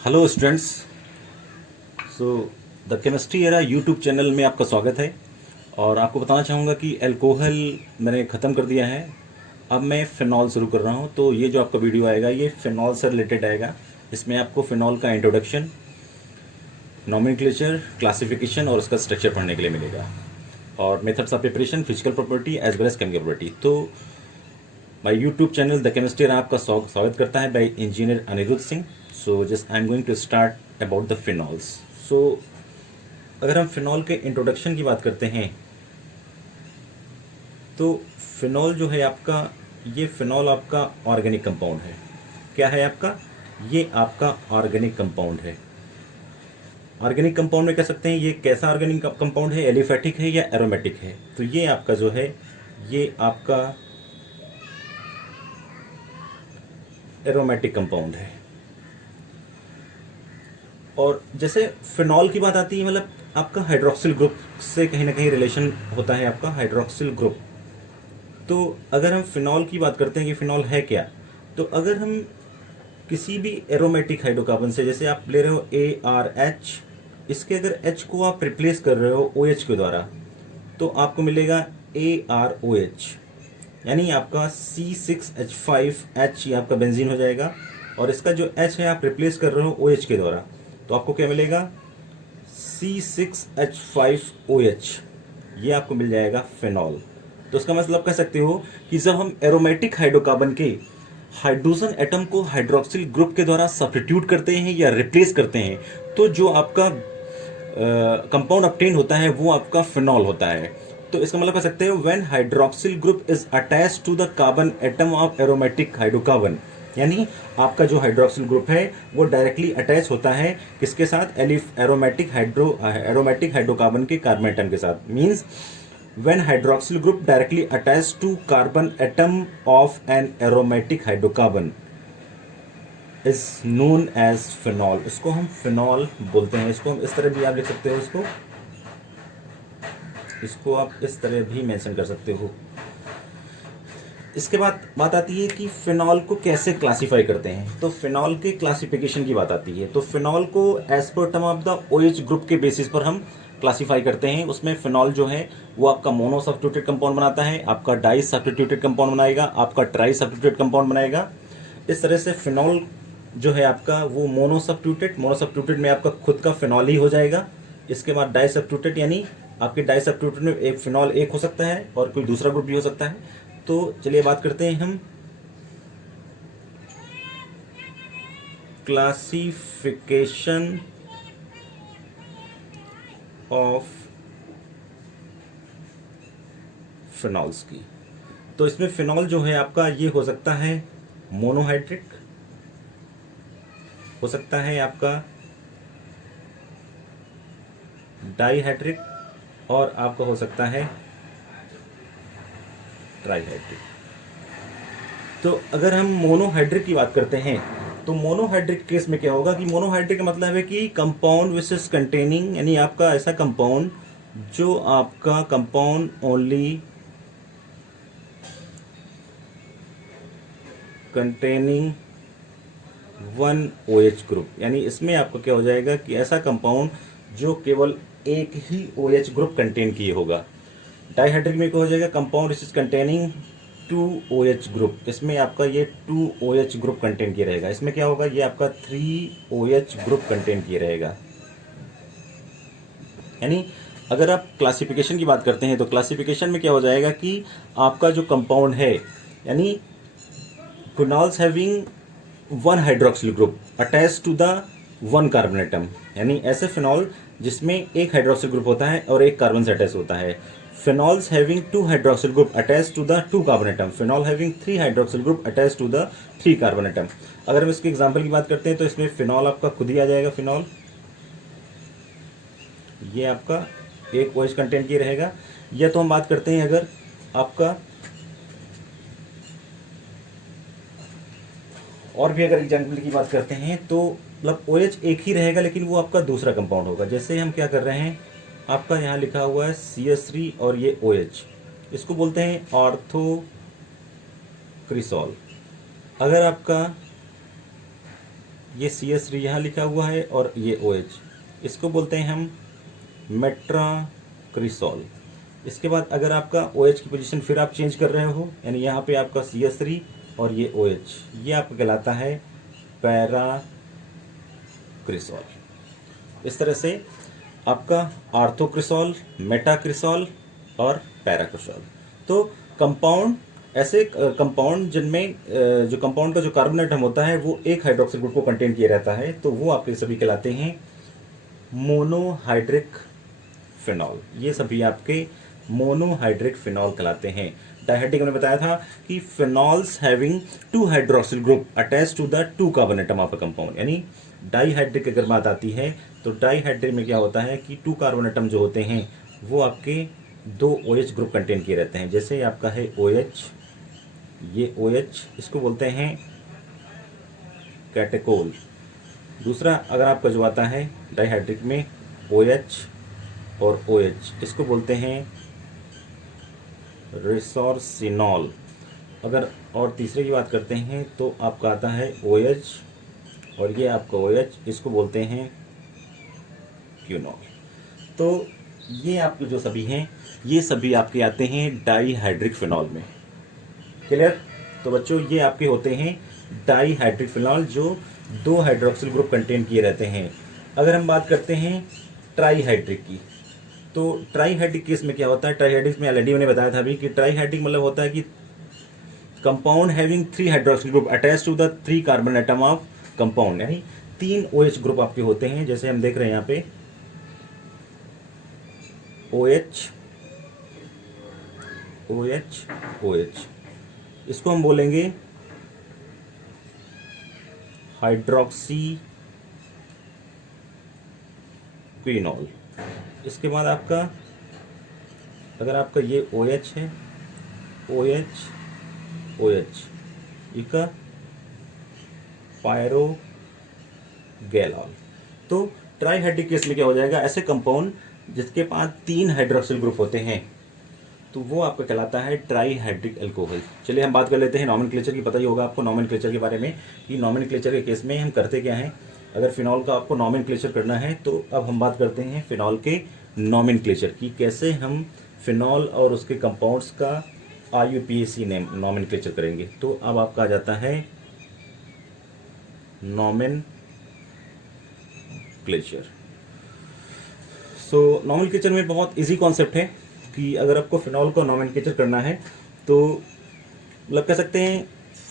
Hello students. So the chemistry era YouTube channel में आपका स्वागत है। और आपको बताना चाहूँगा कि अल्कोहल मैंने ख़त्म कर दिया है। अब मैं फ़िनॉल शुरू कर रहा हूँ। तो ये जो आपका वीडियो आएगा ये फ़िनॉल से रिलेटेड आएगा। इसमें आपको फ़िनॉल का इंट्रोडक्शन, नॉमेनक्लेचर, क्लासिफिकेशन और उसका स्ट्रक्चर पढ़ने के लिए मिलेगा, और methods of preparation, physical property as well as chemical property. तो my YouTube channel the chemistry era आपका स्वागत करता है by engineer Anirudh Singh. So just I am going to start about the phenols. So अगर हम फिनॉल के इंट्रोडक्शन की बात करते हैं तो फिनॉल जो है आपका, ये फिनॉल आपका ऑर्गेनिक कंपाउंड है। क्या है आपका? ये आपका ऑर्गेनिक कंपाउंड है। ऑर्गेनिक कंपाउंड में कह सकते हैं ये कैसा ऑर्गेनिक कंपाउंड है, एलिफेटिक है या एरोमेटिक है। तो ये आपका जो है ये आपका एरोमेटिक कंपाउंड है। और जैसे फिनॉल की बात आती है, मतलब आपका हाइड्रोक्सिल ग्रुप से कहीं ना कहीं रिलेशन होता है, आपका हाइड्रोक्सिल ग्रुप। तो अगर हम फिनॉल की बात करते हैं कि फिनॉल है क्या, तो अगर हम किसी भी एरोमेटिक हाइड्रोकार्बन से, जैसे आप ले रहे हो ARH, इसके अगर H को आप रिप्लेस कर रहे हो OH के द्वारा, तो आपको मिलेगा AROH, यानी आपका C6H5H, ये आपका बेंजीन हो जाएगा। और इसका जो H है आप रिप्लेस कर रहे हो OH के द्वारा, तो आपको क्या मिलेगा? C6H5OH, ये आपको मिल जाएगा फिनॉल। तो इसका मतलब कह सकते हो कि जब हम एरोमेटिक हाइड्रोकार्बन के हाइड्रोजन एटम को हाइड्रोक्सिल ग्रुप के द्वारा सब्स्टिट्यूट करते हैं या रिप्लेस करते हैं, तो जो आपका कंपाउंड ऑब्टेन होता है वो आपका फिनॉल होता है। तो इसका मतलब कह सकते हो when hydroxyl group is attached to the carbon atom of aromatic hydrocarbon, यानी आपका जो हाइड्रोक्सिल ग्रुप है वो डायरेक्टली अटैच होता है किसके साथ? एरोमेटिक हाइड्रोकार्बन के कार्बन एटम के साथ। Means when hydroxyl group directly attached to carbon atom of an aromatic hydrocarbon is known as phenol। इसको हम फिनॉल बोलते हैं। इसको हम इस तरह भी आप लिख सकते हो, इसको आप इस तरह भी मेंशन कर सकते हो। इसके बाद बात आती है कि फिनॉल को कैसे क्लासिफाई करते हैं। तो फिनॉल के क्लासिफिकेशन की बात आती है। तो फिनॉल को as per term of the OH group के बेसिस पर हम क्लासिफाई करते हैं। उसमें फिनॉल जो है वो आपका मोनो सब्स्टिट्यूटेड कंपाउंड बनाता है, आपका डाई सब्स्टिट्यूटेड कंपाउंड बनाएगा, आपका ट्राई सब्स्टिट्यूटेड कंपाउंड बनाएगा। इस तरह से फिनॉल जो है आपका वो मोनो सब्स्टिट्यूटेड में आपका खुद का फिनॉल ही हो जाएगा। इसके बाद डाई सब्स्टिट्यूटेड, यानी आपके डाई सब्स्टिट्यूटेड में एक फिनॉल एक हो सकता है और कोई दूसरा ग्रुप भी हो सकता है। तो चलिए बात करते हैं हम क्लासिफिकेशन ऑफ फिनॉल्स की। तो इसमें फिनॉल जो है आपका ये हो सकता है मोनोहाइड्रिक, हो सकता है आपका डाईहाइड्रिक, और आपका हो सकता है ट्राईहाइड्रिक। तो अगर हम मोनोहाइड्रिक की बात करते हैं तो मोनोहाइड्रिक केस में क्या होगा कि मोनोहाइड्रिक का मतलब है कि कंपाउंड विच इज कंटेनिंग, यानी आपका ऐसा कंपाउंड जो आपका compound only containing one OH group, यानी इसमें आपको क्या हो जाएगा कि ऐसा कंपाउंड जो केवल एक ही OH ग्रुप कंटेन किए होगा। डाईहाइड्रिक में क्या हो जाएगा? Compound which is containing 2 OH group, इसमें आपका ये 2 OH ग्रुप कंटेन किए रहेगा। इसमें क्या होगा? ये आपका 3 OH ग्रुप कंटेन किए रहेगा। यानी अगर आप क्लासिफिकेशन की बात करते हैं तो क्लासिफिकेशन में क्या हो जाएगा कि आपका जो कंपाउंड है, यानी phenols having one hydroxyl group attach to the one carbon atom, यानी ऐसे फिनॉल जिसमें एक हाइड्रोक्सिल ग्रुप होता है और एक कार्बन से अटैच होता है। Phenols having 2 hydroxyl group attached to the 2 carbon atom, phenol having 3 hydroxyl group attached to the 3 carbon atom। अगर हम इसके एग्जांपल की बात करते हैं तो इसमें फिनॉल आपका खुद ही आ जाएगा। फिनॉल ये आपका एक OH कंटेंट की रहेगा। या तो हम बात करते हैं अगर आपका और भी अगर एग्जांपल की बात करते हैं तो मतलब OH एक ही रहेगा लेकिन वो आपका दूसरा कंपाउंड होगा। जैसे हम क्या कर रहे हैं, आपका यहाँ लिखा हुआ है CH3 और ये OH, इसको बोलते हैं ऑर्थो क्रिसॉल। अगर आपका ये CH3 यहाँ लिखा हुआ है और ये OH, इसको बोलते हैं हम मेट्राक्रिसॉल। इसके बाद अगर आपका OH की पोजीशन फिर आप चेंज कर रहे हो, यानी यहाँ पे आपका CH3 और ये OH, ये आपका कहलाता है पैराक्रिसॉल। इस तरह से आपका आर्थोक्रिसॉल, मेटाक्रिसॉल और पैराक्रिसॉल। तो कंपाउंड, ऐसे कंपाउंड जिनमें जो कंपाउंड का जो कार्बन एटम होता है वो एक हाइड्रोक्सिल ग्रुप को कंटेन किए रहता है, तो वो आपके सभी कहलाते हैं मोनोहाइड्रिक फिनॉल। ये सभी आपके मोनोहाइड्रिक फिनॉल कहलाते हैं। डाइहाइड्रिक हमने बताया था कि phenols having 2 hydroxyl group attach to the 2 carbon atom of a compound. यानी डाइहाइड्रिक अगर बात आती है तो डाइहाइड्रिक में क्या होता है कि 2 कार्बन एटम जो होते हैं वो आपके 2 OH ग्रुप कंटेन किए रहते हैं। जैसे आपका है OH, ये OH, इसको बोलते हैं कैटेकोल। दूसरा अगर आपका जो आता है डाइहाइड्रिक में OH और OH, इसको बोलते हैं रिसोर्सिनॉल। अगर और तीसरे की बात करते हैं तो आपका आता है OH और ये आपका OH, इसको बोलते हैं क्यूनॉल। तो ये आपके जो सभी हैं ये सभी आपके आते हैं डाइहाइड्रिक फिनॉल में। क्लियर? तो बच्चों ये आपके होते हैं डाइहाइड्रिक फिनॉल जो 2 हाइड्रोक्सिल ग्रुप कंटेन किए रहते हैं। अगर हम बात करते हैं ट्राईहाइड्रिक की, तो ट्राईहाइड्रिक केस में क्या होता है? ट्राईहाइड्रिक में ऑलरेडी मैंने बताया था अभी कि ट्राईहाइड्रिक मतलब होता है कि compound having 3 hydroxyl group attach to the 3 carbon atom of compound, यानी 3 OH ग्रुप आपके होते हैं। जैसे हम देख रहे हैं यहाँ पे OH, OH, OH, इसको हम बोलेंगे हाइड्रोक्सी क्विनॉल। इसके बाद आपका अगर आपका ये OH है, OH, OH, इसका पायरोगैलॉल। तो ट्राईहाइड्रिक केस में क्या हो जाएगा? ऐसे कंपाउंड जिसके पास 3 हाइड्रोक्सिल ग्रुप होते हैं तो वो आपका कहलाता है ट्राईहाइड्रिक अल्कोहल। चलिए हम बात कर लेते हैं नॉमेनक्लेचर की। पता ही होगा आपको नॉमेनक्लेचर के बारे में कि नॉमेनक्लेचर के केस में हम करते क्या हैं। अगर फिनॉल का आपको नॉमेनक्लेचर करना है तो अब हम बात करते हैं फिनॉल के नॉमेनक्लेचर की, कैसे हम फिनॉल और उसके कंपाउंड्स का IUPAC नेम नॉमेनक्लेचर करेंगे। तो अब आपका आ जाता है नॉमेनक्लेचर। सो नॉमेनक्लेचर में बहुत इजी कॉन्सेप्ट है कि अगर आपको फिनॉल को नॉमेनक्लेचर करना है तो मतलब कह सकते हैं,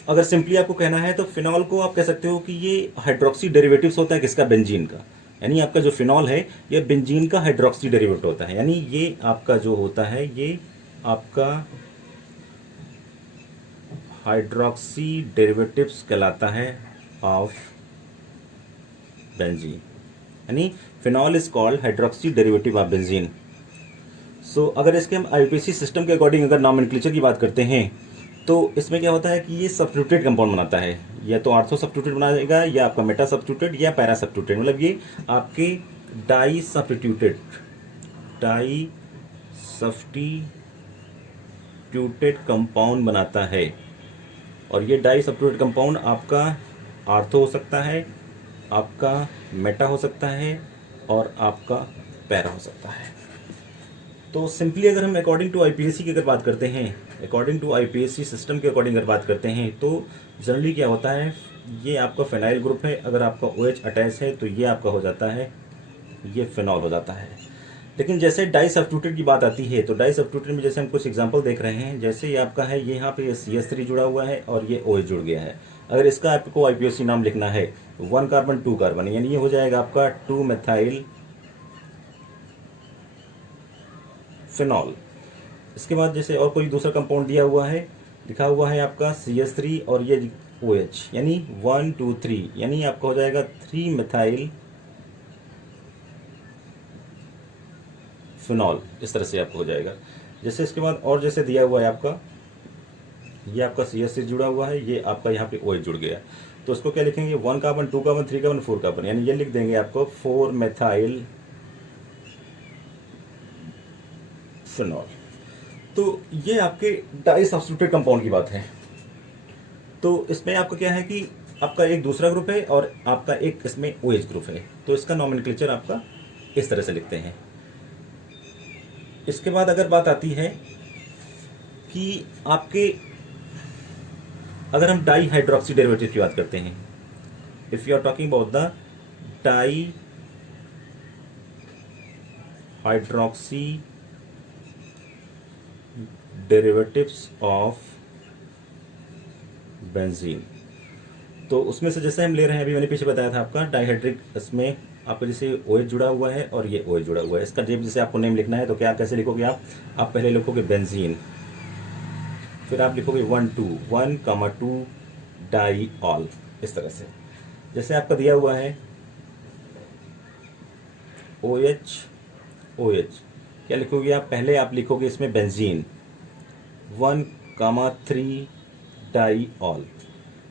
अगर सिंपली आपको कहना है तो फिनॉल को आप कह सकते हो कि ये हाइड्रोक्सी डेरिवेटिव्स होता है किसका? बेंजीन का। यानी आपका जो फिनॉल है ये बेंजीन का हाइड्रोक्सी डेरिवेटिव होता है। यानी ये आपका जो होता है ये आपका हाइड्रोक्सी डेरिवेटिव्स कहलाता है ऑफ बेंजीन। यानी phenol is called hydroxy derivative of benzene. So अगर इसके हम IUPAC सिस्टम के अकॉर्डिंग अगर नॉमेनक्लेचर की बात करते हैं तो इसमें क्या होता है कि ये सब्स्टिट्यूटेड कंपाउंड बनाता है। या तो आर्थो सब्स्टिट्यूटेड बनाएगा या आपका मेटा सब्स्टिट्यूटेड या पैरा सब्स्टिट्यूटेड, मतलब ये आपके डाई सब्स्टिट्यूटेड कंपाउंड बनाता है। और ये डाई सब्स्टिट्यूटेड कंपाउंड आपका आर्थो हो सकता है, आपका मेटा हो सकता है और आपका पैरा हो सकता है। तो सिंपली अगर हम अकॉर्डिंग टू IUPAC की अगर बात करते हैं, अकॉर्डिंग टू IUPAC सिस्टम के अकॉर्डिंग अगर बात करते हैं तो जनरली क्या होता है, ये आपका फिनाइल ग्रुप है, अगर आपका OH अटैच है तो ये आपका हो जाता है, ये फिनॉल हो जाता है। लेकिन जैसे डाई सब्स्टिट्यूटेड की बात आती है तो डाई सब्स्टिट्यूटेड में जैसे हम कुछ एग्जांपल देख रहे हैं, जैसे ये आपका है, ये यहाँ पे CH3 जुड़ा हुआ है और ये OH जुड़ गया है। अगर इसका आपको IUPAC नाम लिखना है 1 कार्बन 2 कार्बन, यानी ये हो जाएगा आपका 2 मेथाइल फिनॉल। इसके बाद जैसे और कोई दूसरा कंपाउंड दिया हुआ है, लिखा हुआ है आपका CH3 और ये OH, यानी 1 2 3, यानी आपका हो जाएगा 3 मेथाइल फिनॉल। इस तरह से आपको हो जाएगा। जैसे इसके बाद और जैसे दिया हुआ है आपका, ये आपका CH3 जुड़ा हुआ है, ये आपका यहाँ पे OH जुड़ गया, तो इसको क्या लिखेंगे? 1 कार्बन 2 कार्बन 3 कार्बन 4 कार्बन, यानी ये लिख देंगे आपको 4 मेथाइल फिनॉल। तो ये आपके डाई सब्स्टिट्यूटेड कंपाउंड की बात है। तो इसमें आपका क्या है कि आपका एक दूसरा ग्रुप है और आपका एक इसमें OH ग्रुप है, तो इसका नॉमेनक्लेचर आपका इस तरह से लिखते हैं। इसके बाद अगर बात आती है कि आपके, अगर हम डाई हाइड्रोक्सी डेरिवेटिव की बात करते हैं, if you are talking about the di hydroxy derivatives of benzene, तो उसमें से जैसे हम ले रहे हैं, अभी मैंने पीछे बताया था आपका डाइहाइड्रिक, इसमें आपका जैसे OH जुड़ा हुआ है और ये OH जुड़ा हुआ है, इसका जैसे आपको नेम लिखना है तो क्या कैसे लिखोगे आप पहले लिखोगे बेंजीन, फिर आप लिखोगे 1,2 डाईऑल, इस तरह से। जैसे आपका दिया हुआ है OH OH, क्या लिखोगे आप, पहले आप लिखोगे इसमें बेंजीन 1,3 डाईऑल।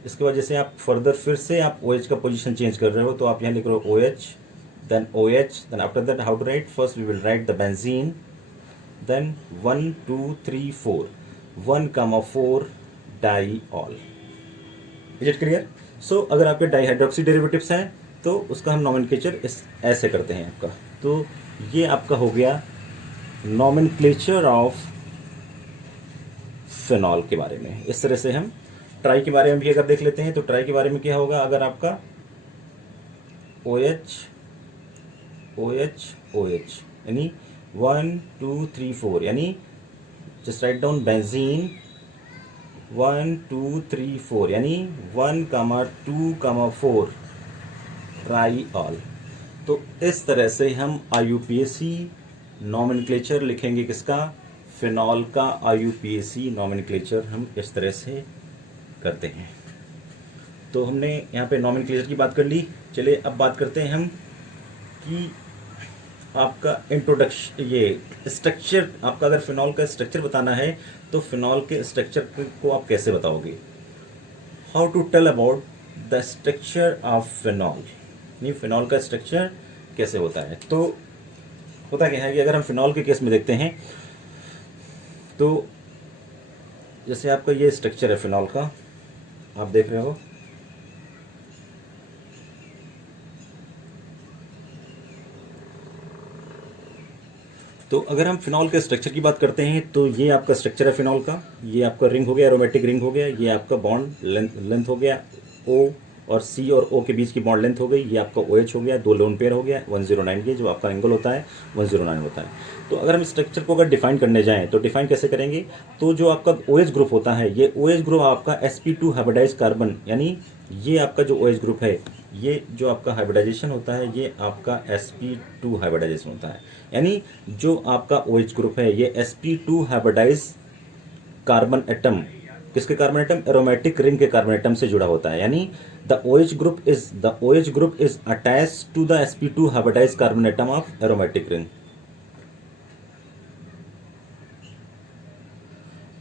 इसके बाद जैसे आप फर्दर फिर से आप OH का पोजीशन चेंज कर रहे हो, तो आप यहाँ लिख रहे हो OH, then OH, then after that how to write, first we will write the benzene, then 1 2 3 4 1,4 diol. Is it clear? So अगर आपके डाइहाइड्रोक्सी डेरिवेटिव्स हैं तो उसका हम नॉमेनक्लेचर ऐसे करते हैं आपका। तो ये आपका हो गया नॉमेनक्लेचर ऑफ फिनॉल के बारे में। इस तरह से हम ट्राई के बारे में भी अगर देख लेते हैं, तो ट्राई के बारे में क्या होगा, अगर आपका OH OH OH यानी 1 2 3 4, यानी जस्ट राइट डाउन बेंजीन 1 2 3 4, यानी 1,2,4 ट्राईऑल। तो इस तरह से हम IUPAC नॉमेनक्लेचर लिखेंगे, किसका, फिनॉल का IUPAC नॉमेनक्लेचर हम इस तरह से करते हैं। तो हमने यहाँ पे नॉमेनक्लेचर की बात कर ली। चलिए अब बात करते हैं हम कि आपका इंट्रोडक्शन, ये स्ट्रक्चर, आपका अगर फिनॉल का स्ट्रक्चर बताना है तो फिनॉल के स्ट्रक्चर को आप कैसे बताओगे, how to tell about the structure of phenol, नहीं फिनॉल का स्ट्रक्चर कैसे होता है। तो होता क्या है कि अगर हम फिनॉल के केस में देखते हैं, तो जैसे आपका ये स्ट्रक्चर है फिनॉल का, आप देख रहे हो, तो अगर हम फिनॉल के स्ट्रक्चर की बात करते हैं तो ये आपका स्ट्रक्चर है फिनॉल का। ये आपका रिंग हो गया, एरोमेटिक रिंग हो गया, ये आपका बॉन्ड लेंथ हो गया, O और C और O के बीच की बॉन्ड लेंथ हो गई, ये आपका OH हो गया, 2 लोन पेयर हो गया, 109 के जो आपका एंगल होता है 109 होता है। तो अगर हम स्ट्रक्चर को अगर डिफाइन करने जाएं तो डिफाइन कैसे करेंगे, तो जो आपका OH ग्रुप होता है, ये OH ग्रुप आपका sp2 हाइब्रिडाइज कार्बन, यानी ये आपका जो OH ग्रुप है, ये जो आपका हाइब्रिडाइजेशन होता है, ये आपका sp2 हाइब्रिडाइजेशन होता है। यानी जो आपका OH ग्रुप है, ये sp2 हाइब्रिडाइज कार्बन एटम, किसके कार्बन एटम, एरोमेटिक रिंग के कार्बन एटम से जुड़ा होता है। यानी the OH group is attached to the sp2 hybridise carbon atom of aromatic ring.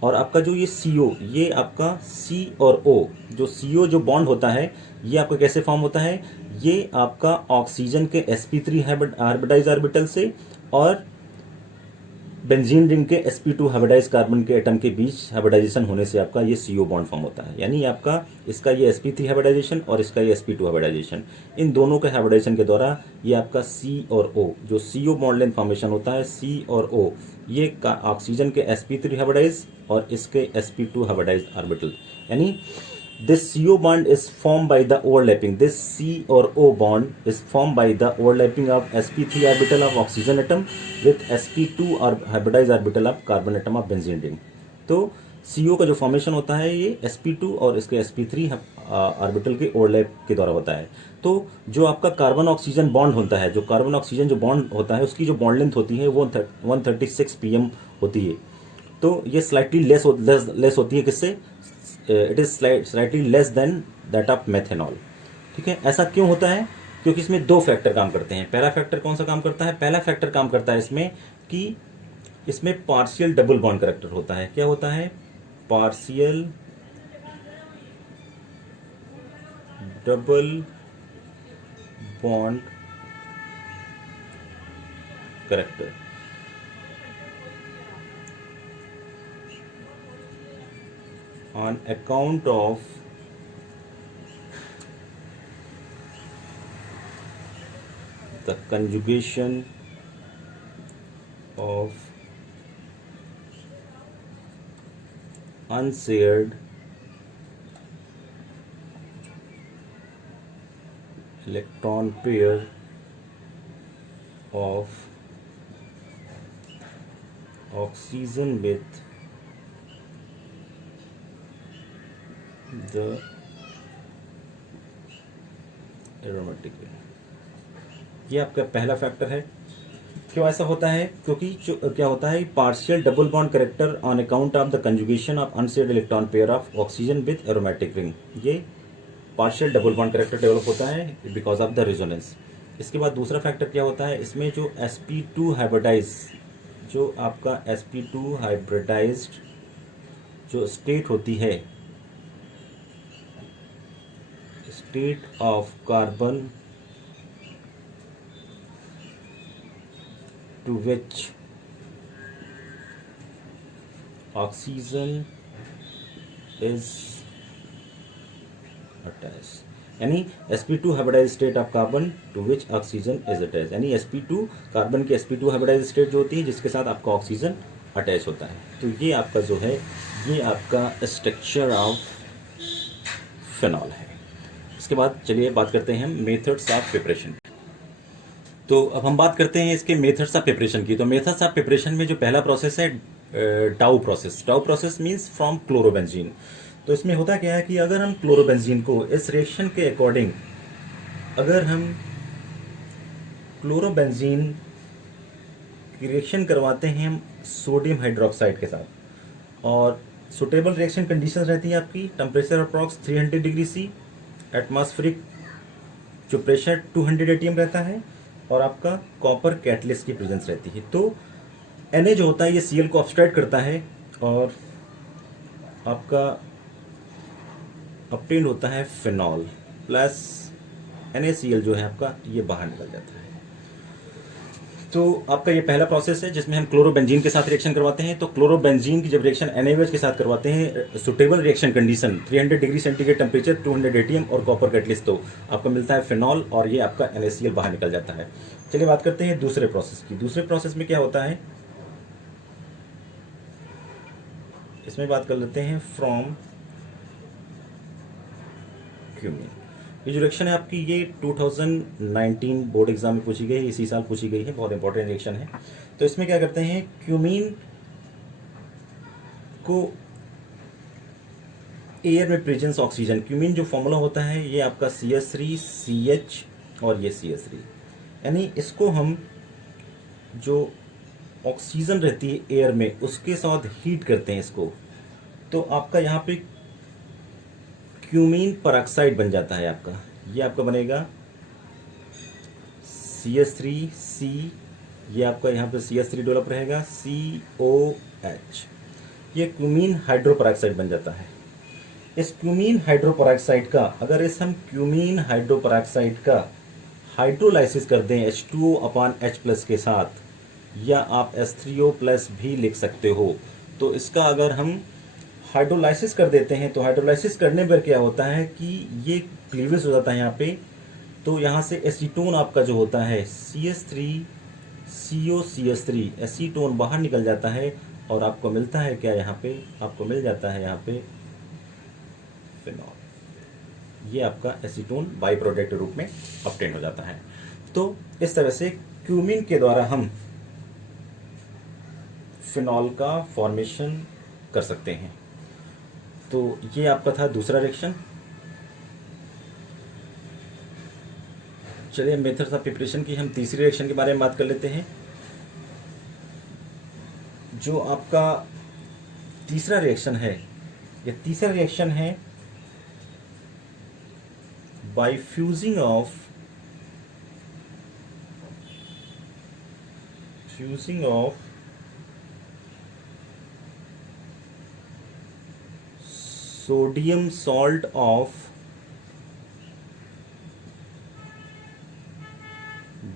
और आपका जो ये CO, ये आपका C और O, जो CO जो बॉन्ड होता है, ये आपका कैसे फॉर्म होता है, ये आपका ऑक्सीजन के sp3 हाइब्रिडाइज ऑर्बिटल से और बेंजीन रिंग के sp2 हाइब्रिडाइज कार्बन के एटम के बीच हाइब्रिडाइजेशन होने से आपका ये CO बॉन्ड फॉर्म होता है। यानी आपका इसका ये sp3 हाइब्रिडाइजेशन और इसका ये sp2 हाइब्रिडाइजेशन, इन दोनों के हाइब्रिडाइजेशन के द्वारा ये आपका C और O, जो CO बॉन्ड लेंथ फॉर्मेशन होता है, C और O, ये ऑक्सीजन के sp3 हाइब्रिडाइज और इसके sp2 हाइब्रिडाइज ऑर्बिटल, यानी this CO bond is formed by the overlapping, this C or O bond is formed by the overlapping of sp3 orbital of oxygen atom with sp2 or hybridized orbital of carbon atom of benzene ring। तो CO का जो formation होता है ये sp2 और इसके sp3 orbital के overlap के द्वारा होता है। तो जो आपका कार्बन ऑक्सीजन बॉन्ड होता है, जो कार्बन ऑक्सीजन जो बॉन्ड होता है, उसकी जो बॉन्ड लेंथ होती है वो 136 pm होती है। तो ये स्लाइटली लेस होती है किससे, it is slightly less than that of methanol. ठीक है, ऐसा क्यों होता है, क्योंकि इसमें दो फैक्टर काम करते हैं। पहला फैक्टर कौन सा काम करता है, पहला फैक्टर काम करता है इसमें कि इसमें पार्शियल डबल बॉन्ड करैक्टर होता है। क्या होता है, partial double bond character. On account of the conjugation of unshared electron pair of oxygen with the aromatic ring। ये आपका पहला फैक्टर है। क्यों ऐसा होता है? क्योंकि क्या होता है, partial double bond character on account of the conjugation of unshared electron pair of oxygen with aromatic ring. ये partial double bond character develop होता है बिकॉज ऑफ द रेजोनेंस। इसके बाद दूसरा फैक्टर क्या होता है, इसमें जो sp2 हाइब्रिडाइज, जो आपका sp2 हाइब्रिडाइज्ड जो स्टेट होती है, state of carbon to which oxygen is attach, यानी sp2 hybridise state of carbon to which oxygen is attach, यानी sp2 कार्बन की sp2 हाइब्रिडाइज स्टेट जो होती है जिसके साथ आपका ऑक्सीजन अटैच होता है। तो ये आपका जो है, ये आपका स्ट्रक्चर ऑफ फिनॉल है। इसके बाद चलिए बात करते हैं मेथड्स ऑफ प्रिपरेशन। तो अब हम बात करते हैं इसके मेथड्स ऑफ प्रिपरेशन की। तो मेथड्स ऑफ प्रिपरेशन में जो पहला प्रोसेस है tau process. Tau process means from chlorobenzene. तो इसमें होता क्या है कि अगर हम क्लोरोबेंजीन को इस रिएक्शन के अकॉर्डिंग, अगर हम क्लोरोबेंजीन की रिएक्शन करवाते हैं हम सोडियम हाइड्रोक्साइड के साथ, और सुटेबल रिएक्शन कंडीशन रहती है आपकी, temperature approx 300 degree C, atmospheric जो प्रेशर 200 atm रहता है, और आपका कॉपर कैटलिस्ट की प्रेजेंस रहती है। तो Na जो होता है ये Cl को ऑब्स्ट्रैक्ट करता है, और आपका ऑब्टेन होता है फिनॉल प्लस NaCl जो है आपका, ये बाहर निकल जाता है। तो आपका ये पहला प्रोसेस है जिसमें हम क्लोरोबेंजीन के साथ रिएक्शन करवाते हैं। तो क्लोरोबेंजीन की जब रिएक्शन NaOH के साथ करवाते हैं, suitable reaction condition 300 degree centigrade temperature, 200 atm और कॉपर कैटलिस्ट, तो आपको मिलता है फिनॉल, और ये आपका NaCl बाहर निकल जाता है। चलिए बात करते हैं दूसरे प्रोसेस की। दूसरे प्रोसेस में क्या होता है, इसमें बात कर लेते हैं फ्रॉम क्यूमीन। ये जो रिएक्शन है आपकी, ये 2019 बोर्ड एग्जाम में पूछी गई, इसी साल पूछी गई है, बहुत इंपॉर्टेंट रिएक्शन है। तो इसमें क्या करते हैं, क्यूमीन को एयर में प्रेजेंस ऑक्सीजन, क्यूमीन जो फॉर्मूला होता है ये आपका CH3CH और ये CH3, यानी इसको हम जो ऑक्सीजन रहती है एयर में उसके साथ हीट करते हैं इसको, तो आपका यहाँ पे क्यूमीन परऑक्साइड बन जाता है आपका। ये आपका बनेगा CH3C, ये आपका यहाँ पे CH3 डेवलप रहेगा, COH, ये क्यूमीन हाइड्रोपरऑक्साइड बन जाता है। इस क्यूमीन हाइड्रोपरऑक्साइड का, अगर इस हम क्यूमीन हाइड्रोपरऑक्साइड का हाइड्रोलाइसिस कर दें H2O/H+ के साथ, या आप H3O+ भी लिख सकते हो, तो इसका अगर हम हाइड्रोलाइसिस कर देते हैं, तो हाइड्रोलाइसिस करने पर क्या होता है कि ये क्लीवेज हो जाता है यहाँ पे। तो यहाँ से एसीटोन आपका जो होता है CH3COCH3, एसीटोन बाहर निकल जाता है, और आपको मिलता है क्या, यहाँ पे आपको मिल जाता है यहाँ पे फिनॉल। ये आपका एसीटोन बाई प्रोडक्ट रूप में ऑब्टेन हो जाता है। तो इस तरह से क्यूमीन के द्वारा हम फिनॉल का फॉर्मेशन कर सकते हैं। तो ये आपका था दूसरा रिएक्शन। चलिए मेथड्स ऑफ प्रिपरेशन की हम तीसरी रिएक्शन के बारे में बात कर लेते हैं। जो आपका तीसरा रिएक्शन है, ये तीसरा रिएक्शन है by fusing of sodium salt of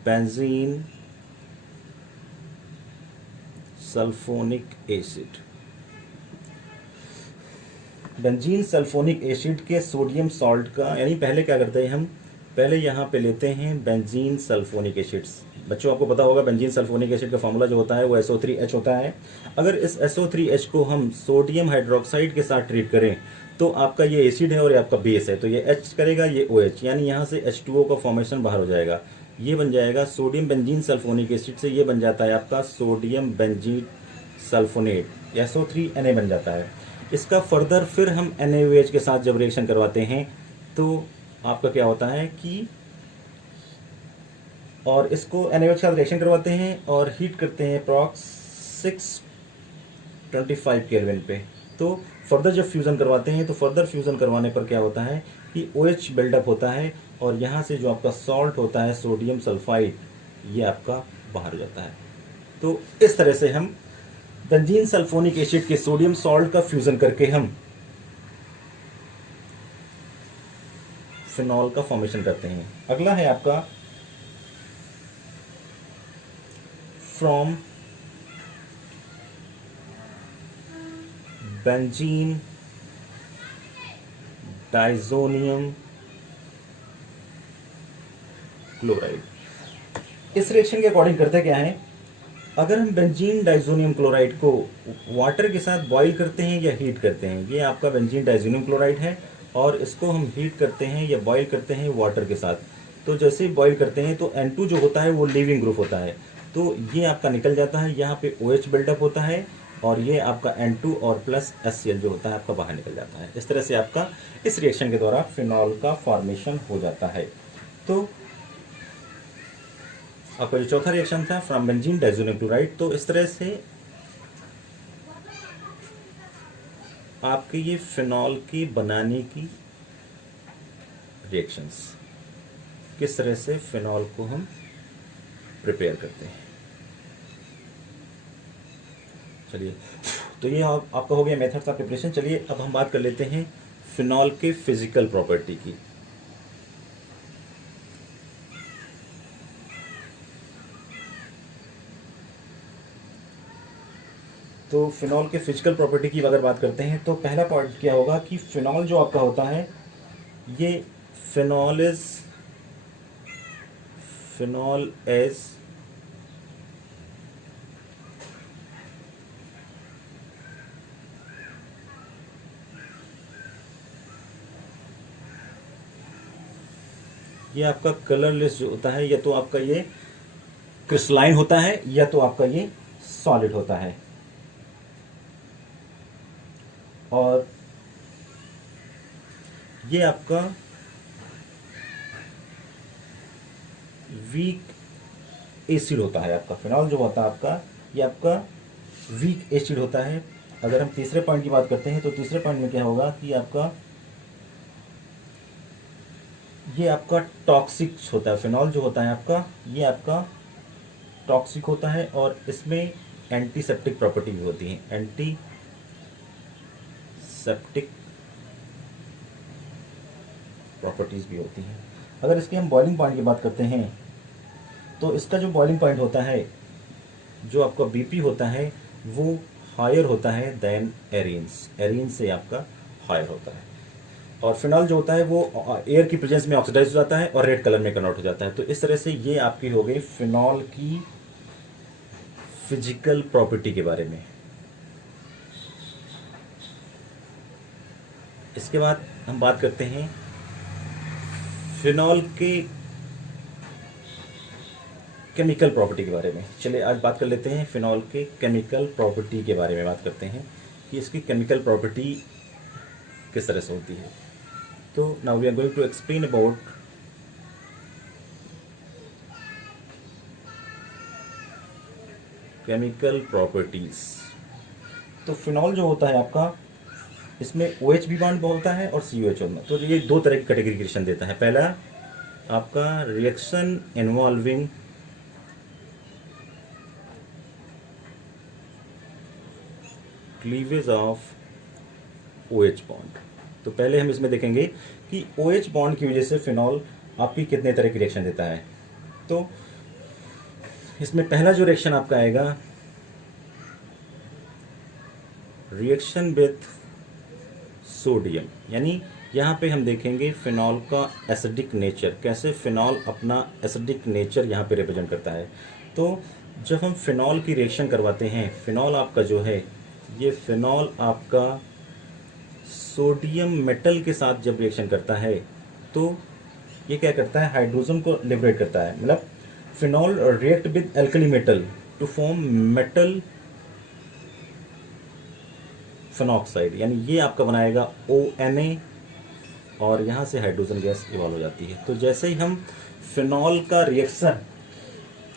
benzene sulphonic acid. Benzene sulphonic acid के सोडियम सॉल्ट का, यानी पहले क्या करते हैं हम, पहले यहाँ पे लेते हैं बेंजीन सल्फोनिक एसिड्स। बच्चों आपको पता होगा बेंजीन सल्फोनिक एसिड का फॉर्मूला जो होता है वो SO3H होता है। अगर इस SO3H को हम सोडियम हाइड्रोक्साइड के साथ ट्रीट करें तो आपका ये एसिड है और ये आपका बेस है, तो ये H करेगा, ये OH, यानी यहाँ से H2O का फॉर्मेशन बाहर हो जाएगा। ये बन जाएगा सोडियम बेंजीन सल्फोनिक एसिड से ये बन जाता है आपका सोडियम बेंजीन सल्फोनेट, SO3Na बन जाता है। इसका फर्दर फिर हम NaOH के साथ जब रिएक्शन करवाते हैं तो आपका क्या होता है कि, और इसको NaOH के साथ रिएक्शन करवाते हैं और हीट करते हैं अप्रॉक्स 625 केल्विन पे। तो फर्दर जब फ्यूज़न करवाते हैं तो फर्दर फ्यूज़न करवाने पर क्या होता है कि OH बिल्डअप होता है और यहाँ से जो आपका सॉल्ट होता है सोडियम सल्फाइड ये आपका बाहर हो जाता है। तो इस तरह से हम बेंजीन सल्फोनिक एसिड के सोडियम सॉल्ट का फ्यूज़न करके हम फिनॉल का फॉर्मेशन करते हैं। अगला है आपका फ्रॉम बेंजीन डाइजोनियम क्लोराइड। इस रिएक्शन के अकॉर्डिंग करते क्या है, अगर हम बेंजीन डाइजोनियम क्लोराइड को वाटर के साथ बॉईल करते हैं या हीट करते हैं, ये आपका बेंजीन डाइजोनियम क्लोराइड है और इसको हम हीट करते हैं या बॉईल करते हैं वाटर के साथ, तो जैसे ही बॉईल करते हैं तो N2 जो होता है वो लीविंग ग्रुप होता है, तो ये आपका निकल जाता है, यहाँ पे OH बिल्डअप होता है और ये आपका N2 और प्लस HCl जो होता है आपका बाहर निकल जाता है। इस तरह से आपका इस रिएक्शन के द्वारा फिनॉल का फॉर्मेशन हो जाता है। तो आपका जो चौथा रिएक्शन था फ्रॉम बेंजीन डाइजोनियम क्लोराइड, तो इस तरह से आपके ये फिनॉल की बनाने की रिएक्शंस, किस तरह से फिनॉल को हम प्रिपेयर करते हैं। चलिए, तो ये आपका हो गया मेथड्स ऑफ प्रिपरेशन। चलिए अब हम बात कर लेते हैं फिनॉल के फिजिकल प्रॉपर्टी की। तो फिनॉल के फिजिकल प्रॉपर्टी की अगर बात करते हैं तो पहला पॉइंट क्या होगा कि फिनॉल जो आपका होता है ये फिनॉल एज ये आपका कलरलेस जो होता है, या तो आपका ये क्रिस्टलाइन होता है या तो आपका ये सॉलिड होता है। और ये आपका वीक एसिड होता है। आपका फिनॉल जो होता है आपका, ये आपका वीक एसिड होता है। अगर हम तीसरे पॉइंट की बात करते हैं तो तीसरे पॉइंट में क्या होगा कि आपका ये आपका टॉक्सिक होता है। फिनॉल जो होता है आपका, ये आपका टॉक्सिक होता है और इसमें एंटीसेप्टिक प्रॉपर्टी भी होती है, एंटीसेप्टिक प्रॉपर्टीज भी होती हैं। अगर इसके हम बॉइलिंग पॉइंट की बात करते हैं तो इसका जो बॉइलिंग पॉइंट होता है, जो आपका BP होता है वो हायर होता है देन एरिन्स, एरिन से आपका हायर होता है। और फिनॉल जो होता है वो एयर की प्रेजेंस में ऑक्सीडाइज हो जाता है और रेड कलर में कन्वर्ट हो जाता है। तो इस तरह से ये आपकी हो गई फिनॉल की फिजिकल प्रॉपर्टी के बारे में। इसके बाद हम बात करते हैं फिनॉल के केमिकल प्रॉपर्टी के बारे में। चलिए आज बात कर लेते हैं फिनॉल के केमिकल प्रॉपर्टी के बारे में बात करते हैं कि इसकी केमिकल प्रॉपर्टी किस तरह से होती है। तो now we are going to explain about chemical properties. तो फिनॉल जो होता है आपका, इसमें OH भी बॉन्ड होता है और COH में। तो ये दो तरह की कैटेगरीकेशन देता है। पहला आपका reaction involving cleavage of OH bond. तो पहले हम इसमें देखेंगे कि OH बॉन्ड की वजह से फिनॉल आपकी कितने तरह की रिएक्शन देता है। तो इसमें पहला जो रिएक्शन आपका आएगा, रिएक्शन विथ सोडियम, यानी यहाँ पे हम देखेंगे फिनॉल का एसिडिक नेचर, कैसे फिनॉल अपना एसिडिक नेचर यहाँ पे रिप्रेजेंट करता है। तो जब हम फिनॉल की रिएक्शन करवाते हैं, फिनॉल आपका जो है, ये फिनॉल आपका सोडियम मेटल के साथ जब रिएक्शन करता है तो ये क्या करता है, हाइड्रोजन को लिबरेट करता है। मतलब phenol react with alkali metal to form metal phenoxide, यानी ये आपका बनाएगा ONA और यहाँ से हाइड्रोजन गैस इवॉल्व हो जाती है। तो जैसे ही हम फिनॉल का रिएक्शन,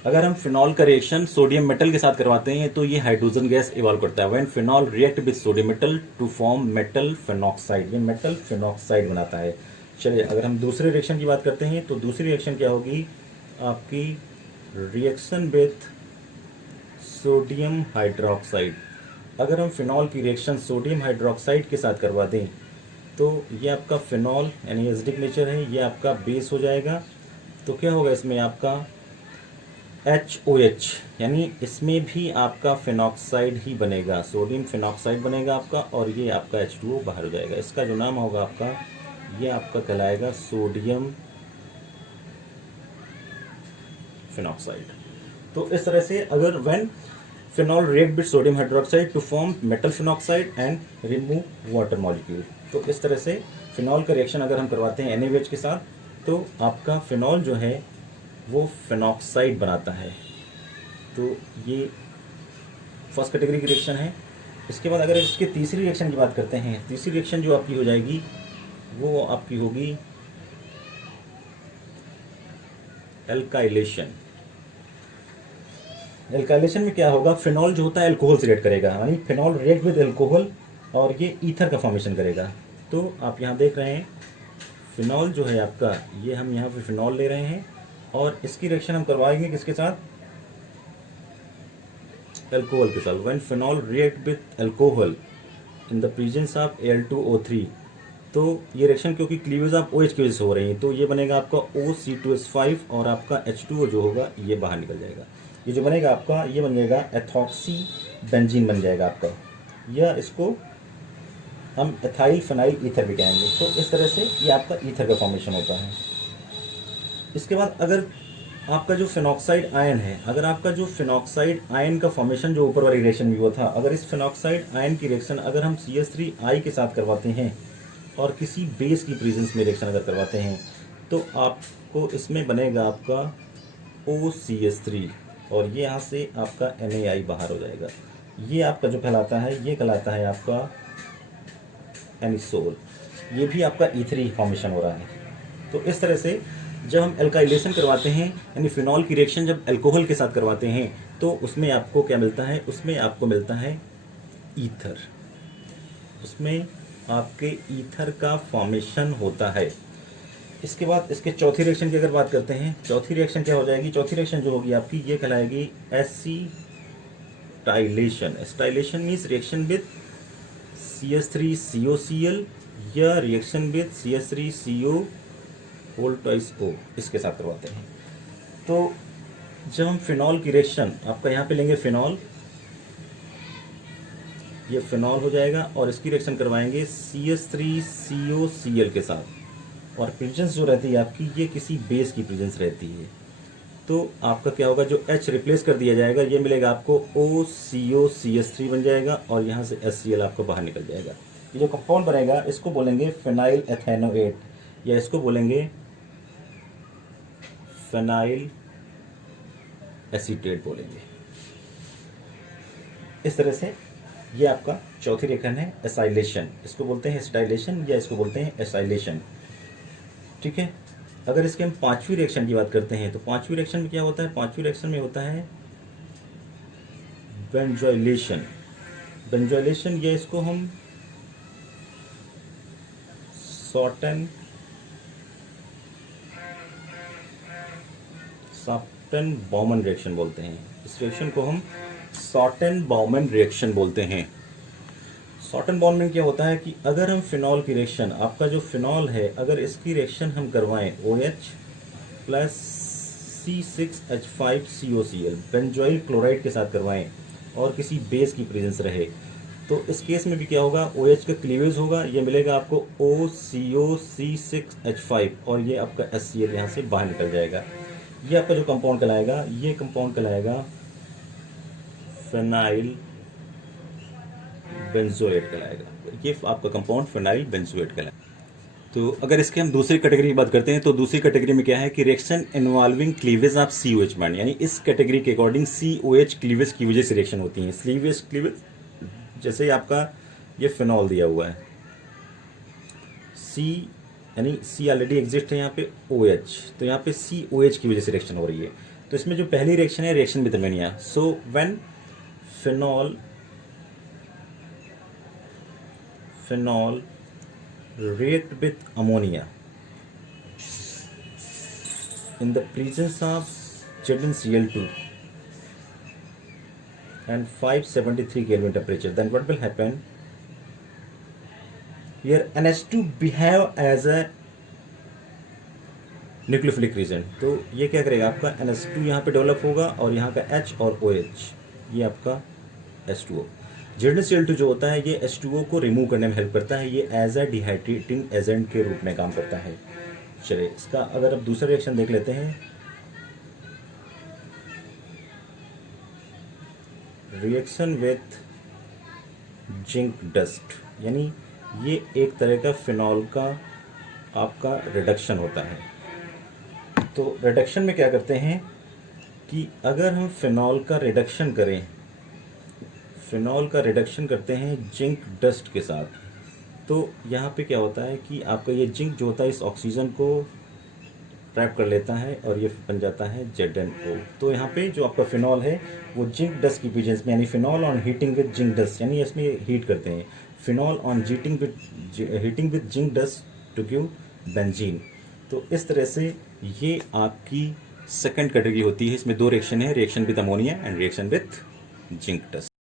अगर हम फिनॉल का रिएक्शन सोडियम मेटल के साथ करवाते हैं तो ये हाइड्रोजन गैस इवॉल्व करता है। When phenol react with sodium metal to form metal phenoxide, ये मेटल फिनॉक्साइड बनाता है। चलिए अगर हम दूसरे रिएक्शन की बात करते हैं तो दूसरी रिएक्शन क्या होगी आपकी, रिएक्शन विथ सोडियम हाइड्रोक्साइड। अगर हम फिनॉल की रिएक्शन सोडियम हाइड्रोक्साइड के साथ करवा दें तो ये आपका फिनॉल यानी एसिडिक नेचर है, ये आपका बेस हो जाएगा। तो क्या होगा इसमें आपका HOH, यानी इसमें भी आपका फिनॉक्साइड ही बनेगा, सोडियम फिनॉक्साइड बनेगा आपका, और ये आपका H2O बाहर हो जाएगा। इसका जो नाम होगा आपका, ये आपका कहलाएगा सोडियम फिनॉक्साइड। तो इस तरह से अगर when phenol react with sodium hydroxide to form metal phenoxide and remove water molecule, तो इस तरह से फिनॉल का रिएक्शन अगर हम करवाते हैं NaOH के साथ तो आपका फिनॉल जो है वो फिनॉक्साइड बनाता है। तो ये फर्स्ट कैटेगरी की रिएक्शन है। इसके बाद अगर इसके तीसरी रिएक्शन की बात करते हैं, तीसरी रिएक्शन जो आपकी हो जाएगी वो आपकी होगी एल्काइलेशन। एल्काइलेशन में क्या होगा, फिनॉल जो होता है अल्कोहल से रिएक्ट करेगा, यानी फिनॉल रिएक्ट विद अल्कोहल और ये ईथर का फॉर्मेशन करेगा। तो आप यहाँ देख रहे हैं फिनॉल जो है आपका, ये हम यहाँ पे फिनॉल ले रहे हैं और इसकी रिएक्शन हम करवाएंगे किसके साथ, अल्कोहल के साथ। When phenol react with alcohol in the presence of Al2O3, तो ये रिएक्शन क्योंकि क्लीवेज ऑफ OH की वजह से हो रही है तो ये बनेगा आपका OC2H5 और आपका H2O जो होगा ये बाहर निकल जाएगा। ये जो बनेगा आपका, ये बन जाएगा एथॉक्सी बेंजीन बन जाएगा आपका, या इसको हम एथाइल फिनाइल ईथर भी कहेंगे। तो इस तरह से ये आपका ईथर का फॉर्मेशन होता है। इसके बाद अगर आपका जो फिनॉक्साइड आयन है, अगर आपका जो फिनॉक्साइड आयन का फॉर्मेशन जो ऊपर वाली रिएक्शन में हुआ था, अगर इस फिनॉक्साइड आयन की रिएक्शन अगर हम CH3I के साथ करवाते हैं और किसी बेस की प्रेजेंस में रिएक्शन अगर करवाते हैं तो आपको इसमें बनेगा आपका OCH3 और ये यहाँ से आपका NaI बाहर हो जाएगा। ये आपका जो कहलाता है, ये कहलाता है आपका एनिसोल। ये भी आपका E3 फॉर्मेशन हो रहा है। तो इस तरह से जब हम एल्काइलेशन करवाते हैं, यानी फिनॉल की रिएक्शन जब अल्कोहल के साथ करवाते हैं तो उसमें आपको क्या मिलता है, उसमें आपको मिलता है ईथर, उसमें आपके ईथर का फॉर्मेशन होता है। इसके बाद इसके चौथी रिएक्शन की अगर बात करते हैं, चौथी रिएक्शन क्या हो जाएगी, चौथी रिएक्शन जो होगी आपकी ये कहलाएगी acetylation. Acetylation means reaction with CH3COCl या रिएक्शन विद CH3CO O, इसके साथ करवाते हैं। तो जब हम फिनॉल की रिएक्शन आपका यहाँ पे लेंगे फिनॉल, ये फिनॉल हो जाएगा और इसकी रिएक्शन करवाएंगे CH3COCl के साथ, और प्रेजेंस जो रहती है आपकी ये किसी बेस की प्रेजेंस रहती है। तो आपका क्या होगा, जो H रिप्लेस कर दिया जाएगा, ये मिलेगा आपको OCOCH3 बन जाएगा और यहाँ से HCl आपको बाहर निकल जाएगा। ये जो कंपाउंड बनेगा इसको बोलेंगे फिनाइल एथेनोएट या इसको बोलेंगे फिनाइल एसीटेट बोलेंगे। इस तरह से ये आपका चौथी रिएक्शन है एसाइलेशन, इसको बोलते हैं एसिटाइलेशन या इसको बोलते हैं एसाइलेशन। ठीक है, अगर इसके हम पांचवी रिएक्शन की बात करते हैं तो पांचवी रिएक्शन में क्या होता है, पांचवी रिएक्शन में होता है बेंजोइलेशन। बेंजोइलेशन या इसको हम शॉर्टन-बाउमन रिएक्शन बोलते हैं। इस रिएक्शन को हम शॉर्टन-बाउमन रिएक्शन बोलते हैं। शॉर्टन-बाउमन में क्या होता है कि अगर हम फिनॉल की रिएक्शन, आपका जो फिनॉल है अगर इसकी रिएक्शन हम करवाएं OH plus C6H5COCl benzoyl chloride के साथ करवाएं और किसी बेस की प्रेजेंस रहे तो इस केस में भी क्या होगा, OH का क्लीवेज होगा, ये मिलेगा आपको OCO-C6H5 और ये आपका HCl यहाँ से बाहर निकल जाएगा। ये आपका जो कंपाउंड कहलाएगा, ये कंपाउंड कहलाएगा फेनाइल बेंजोएट कहलाएगा। ये आपका कंपाउंड फेनाइल बेंजोएट कहलाएगा। तो अगर इसके हम दूसरी कैटेगरी की बात करते हैं तो दूसरी कैटेगरी में क्या है कि reaction involving cleavage of COH bond, यानी इस कैटेगरी के अकॉर्डिंग COH क्लीवेज की वजह से रिएक्शन होती है। क्लीवेज जैसे आपका ये फिनॉल दिया हुआ है, C यानी C ऑलरेडी एग्जिस्ट है यहाँ पे OH, तो यहाँ पे COH की वजह से रिएक्शन हो रही है। तो इसमें जो पहली रिएक्शन है reaction with ammonia, so when phenol react with ammonia in the presence of ZnCl2 and 573 Kelvin temperature, then what will happen here? NH2 behave as a nucleophilic region. तो ये क्या करेगा, आपका NH2 यहाँ पे डेवलप होगा और यहाँ का H और OH, ये आपका H2O। ZnCl2 जो होता है ये H2O को रिमूव करने में हेल्प करता है, ये एज अ डिहाइड्रेटिंग एजेंट के रूप में काम करता है। चलिए इसका अगर अब दूसरा रिएक्शन देख लेते हैं, रिएक्शन विथ जिंक डस्ट, यानी ये एक तरह का फिनॉल का आपका रिडक्शन होता है। तो रिडक्शन में क्या करते हैं कि अगर हम फिनॉल का रिडक्शन करते हैं जिंक डस्ट के साथ, तो यहाँ पे क्या होता है कि आपका ये जिंक जो होता है इस ऑक्सीजन को ट्रैप कर लेता है और ये बन जाता है ZnO। तो यहाँ पे जो आपका फिनॉल है वो जिंक डस्ट की प्रेजेंस में, यानी phenol on heating with zinc dust, यानी इसमें हीट करते हैं, phenol on heating with zinc dust to give benzene. तो इस तरह से ये आपकी सेकंड कैटेगरी होती है। इसमें दो रिएक्शन है, reaction with ammonia and reaction with zinc dust.